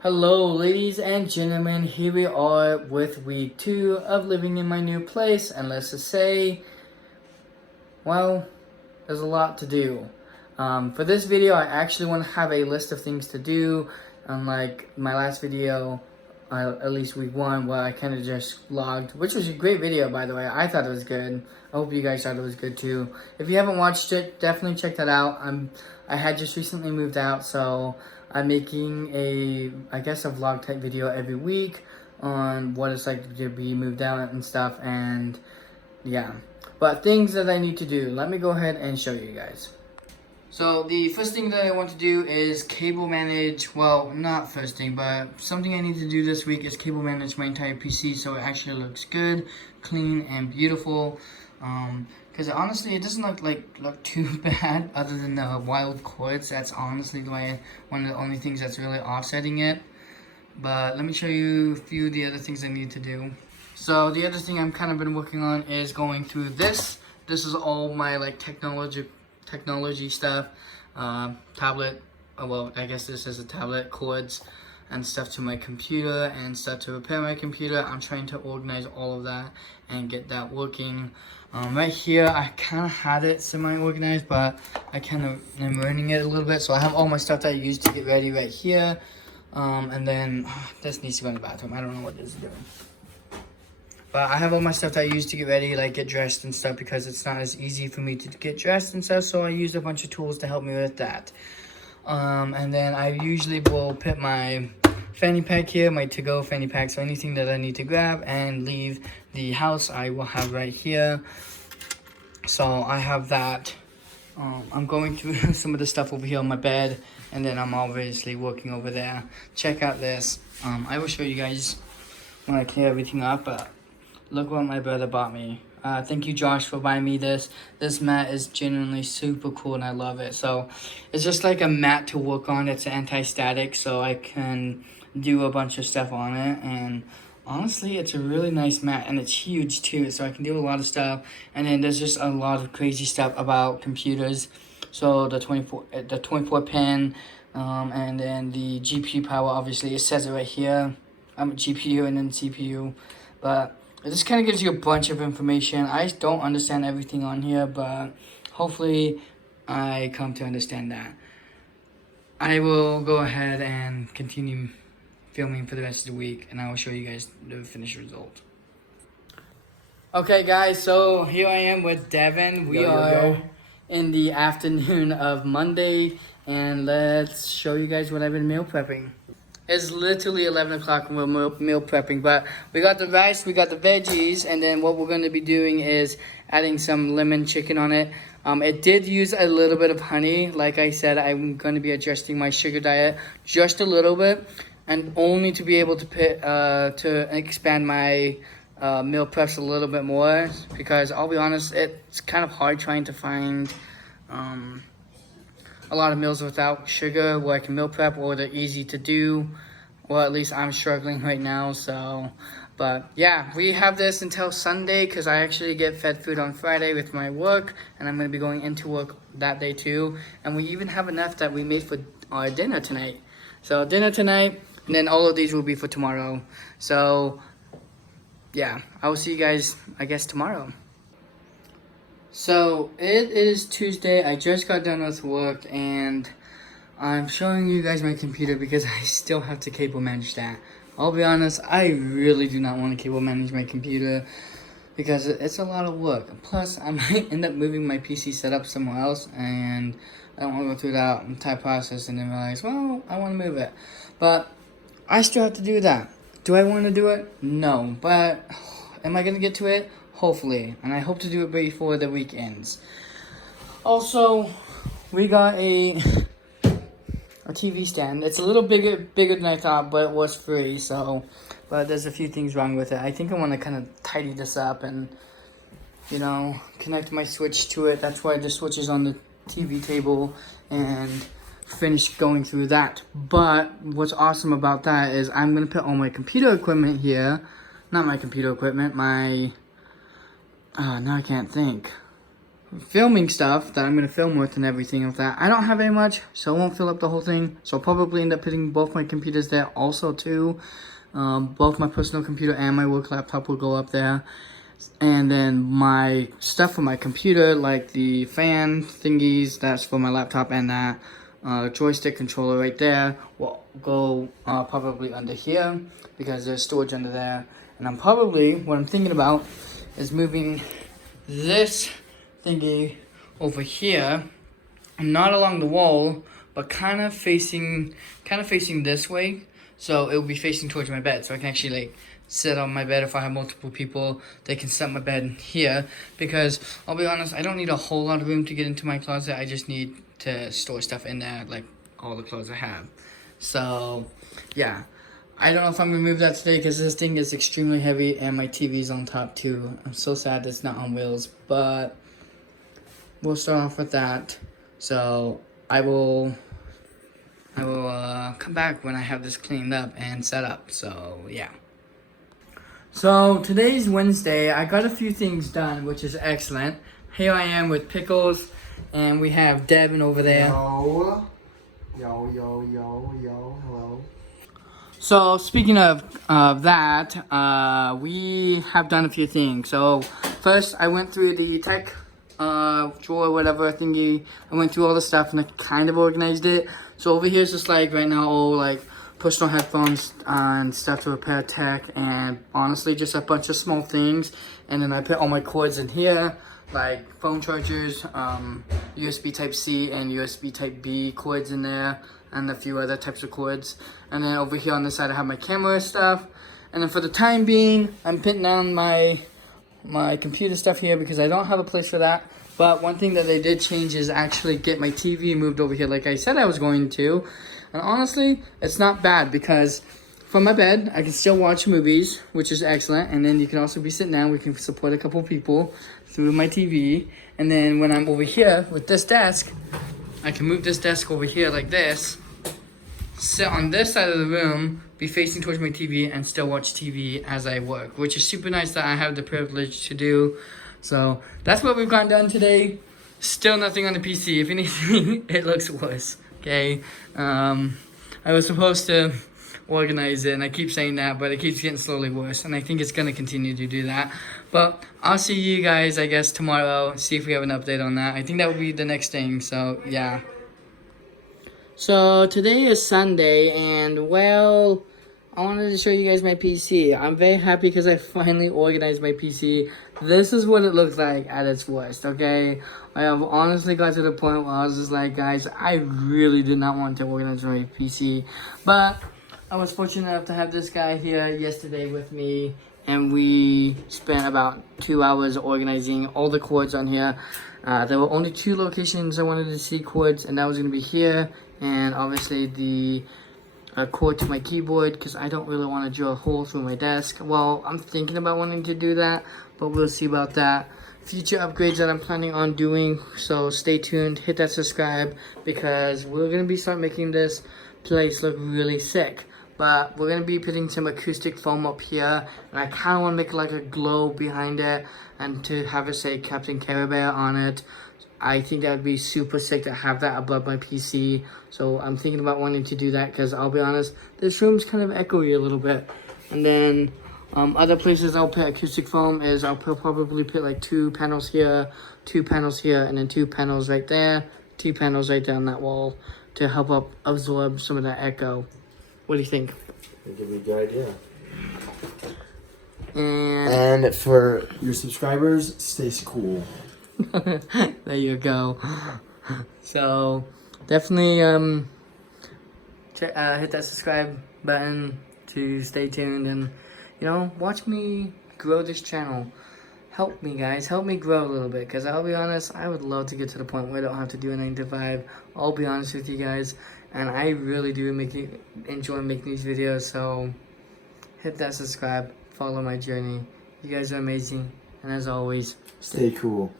Hello, ladies and gentlemen. Here we are with week 2 of living in my new place, and let's just say, well, there's a lot to do. For this video, I actually want to have a list of things to do, unlike my last video, at least week 1, where I kind of just vlogged, which was a great video, by the way. I thought it was good. I hope you guys thought it was good too. If you haven't watched it, definitely check that out. I had just recently moved out, so I'm making a vlog type video every week on what it's like to be moved out and stuff, and yeah. But things that I need to do, let me go ahead and show you guys. So the first thing that I want to do is cable manage, well, not first thing, but something I need to do this week is cable manage my entire PC so it actually looks good, clean, and beautiful. Because honestly, it doesn't look too bad other than the wild cords. That's honestly one of the only things that's really offsetting it. But let me show you a few of the other things I need to do. So the other thing I'm kind of been working on is going through this. This is all my technology stuff, tablet, well, I guess this is a tablet, cords and stuff to my computer and stuff to repair my computer. I'm trying to organize all of that and get that working. Right here, I kind of had it semi-organized, but I kind of am ruining it a little bit. So I have all my stuff that I use to get ready right here. And then this needs to go in the bathroom. I don't know what this is doing. But I have all my stuff that I use to get ready, like get dressed and stuff, because it's not as easy for me to get dressed and stuff. So I use a bunch of tools to help me with that. And then I usually will put my fanny pack here, my to-go fanny pack, so anything that I need to grab and leave the house, I will have right here. So I have that. I'm going through some of the stuff over here on my bed, and then I'm obviously working over there. Check out this. I will show you guys when I clear everything up, but look what my brother bought me. Thank you, Josh, for buying me this. This mat is genuinely super cool, and I love it. So it's just like a mat to work on. It's anti-static, so I can do a bunch of stuff on it. And honestly, it's a really nice mat, and it's huge too, so I can do a lot of stuff. And then there's just a lot of crazy stuff about computers. So the 24 pin, and then the GPU power. Obviously, it says it right here. I'm a GPU and then CPU, but it just kind of gives you a bunch of information. I don't understand everything on here, but hopefully I come to understand that. I will go ahead and continue filming for the rest of the week, and I will show you guys the finished result. Okay, guys, so here I am with Devin. We are in the afternoon of Monday, and let's show you guys what I've been meal prepping. It's literally 11 o'clock and we're meal prepping, but we got the rice, we got the veggies, and then what we're going to be doing is adding some lemon chicken on it. It did use a little bit of honey. Like I said, I'm going to be adjusting my sugar diet just a little bit, and only to be able to expand my meal preps a little bit more, because I'll be honest, it's kind of hard trying to find a lot of meals without sugar where I can meal prep, or they're easy to do, or at least I'm struggling right now. So, but yeah, we have this until Sunday, because I actually get fed food on Friday with my work, and I'm going to be going into work that day too. And we even have enough that we made for our dinner tonight. So dinner tonight, and then all of these will be for tomorrow. So yeah, I will see you guys, I guess, tomorrow. So it is Tuesday. I just got done with work, and I'm showing you guys my computer because I still have to cable manage that. I'll be honest, I really do not want to cable manage my computer because it's a lot of work. Plus, I might end up moving my PC setup somewhere else, and I don't want to go through that entire process and then realize, well, I want to move it. But I still have to do that. Do I want to do it? No. But am I going to get to it? Hopefully, and I hope to do it before the week ends. Also, we got a TV stand. It's a little bigger than I thought, but it was free. So, but there's a few things wrong with it. I think I want to kind of tidy this up and, you know, connect my switch to it. That's why the switch is on the TV table, and finish going through that. But what's awesome about that is I'm gonna put all my computer equipment here. Not my computer equipment, my now I can't think. filming stuff that I'm going to film with and everything like that. I don't have very much, so I won't fill up the whole thing. So I'll probably end up putting both my computers there also too. Both my personal computer and my work laptop will go up there. And then my stuff for my computer, like the fan thingies, that's for my laptop, and that joystick controller right there will go probably under here because there's storage under there. And I'm probably, what I'm thinking about is moving this thingy over here, not along the wall, but kind of facing this way. So it will be facing towards my bed, so I can actually like sit on my bed. If I have multiple people, they can set my bed here, because I'll be honest, I don't need a whole lot of room to get into my closet. I just need to store stuff in there, like all the clothes I have. So yeah, I don't know if I'm gonna move that today because this thing is extremely heavy and my TV's on top too. I'm so sad it's not on wheels, but we'll start off with that. So I will come back when I have this cleaned up and set up. So yeah. So today's Wednesday. I got a few things done, which is excellent. Here I am with Pickles, and we have Devin over there. Yo, hello. So speaking of that, we have done a few things. So first, I went through the tech drawer, whatever thingy. I went through all the stuff and I kind of organized it. So over here is just like right now all like personal headphones and stuff to repair tech, and honestly just a bunch of small things. And then I put all my cords in here, like phone chargers, USB type C and USB type B cords in there, and a few other types of cords. And then over here on this side I have my camera stuff. And then for the time being, I'm putting down my computer stuff here because I don't have a place for that. But one thing that they did change is actually get my TV moved over here like I said I was going to. And honestly, it's not bad because from my bed, I can still watch movies, which is excellent. And then you can also be sitting down. We can support a couple people through my TV. And then when I'm over here with this desk, I can move this desk over here like this, sit on this side of the room, be facing towards my TV, and still watch TV as I work, which is super nice that I have the privilege to do. So that's what we've gotten done today. Still nothing on the PC. If anything, it looks worse. Okay, I was supposed to organize it, and I keep saying that, but it keeps getting slowly worse, and I think it's going to continue to do that. But I'll see you guys, I guess, tomorrow, see if we have an update on that. I think that will be the next thing, so yeah. So today is Sunday, and well, I wanted to show you guys my PC. I'm very happy because I finally organized my PC. This is what it looks like at its worst, okay? I have honestly got to the point where I was just like, guys, I really did not want to organize my PC. But I was fortunate enough to have this guy here yesterday with me, and we spent about 2 hours organizing all the cords on here. There were only 2 locations I wanted to see cords, and that was going to be here, and obviously the cord to my keyboard, because I don't really want to drill a hole through my desk. Well, I'm thinking about wanting to do that, but we'll see about that. Future upgrades that I'm planning on doing, so stay tuned, hit that subscribe, because we're going to be start making this place look really sick. But we're going to be putting some acoustic foam up here, and I kind of want to make like a glow behind it, and to have it say Captain Kerrberr on it. I think that would be super sick to have that above my PC. So I'm thinking about wanting to do that, because I'll be honest, this room's kind of echoey a little bit. And then other places I'll put acoustic foam is I'll probably put like 2 panels here, 2 panels here, and then 2 panels right there, 2 panels right there on that wall to help absorb some of that echo. What do you think? I think it'd be a good idea. And for your subscribers, stay cool. There you go. So definitely hit that subscribe button to stay tuned, and watch me grow this channel. Help me, guys, help me grow a little bit, because I'll be honest, I would love to get to the point where I don't have to do a 9 to 5. I'll be honest with you guys, and I really do enjoy making these videos. So hit that subscribe, follow my journey. You guys are amazing, and as always, stay cool.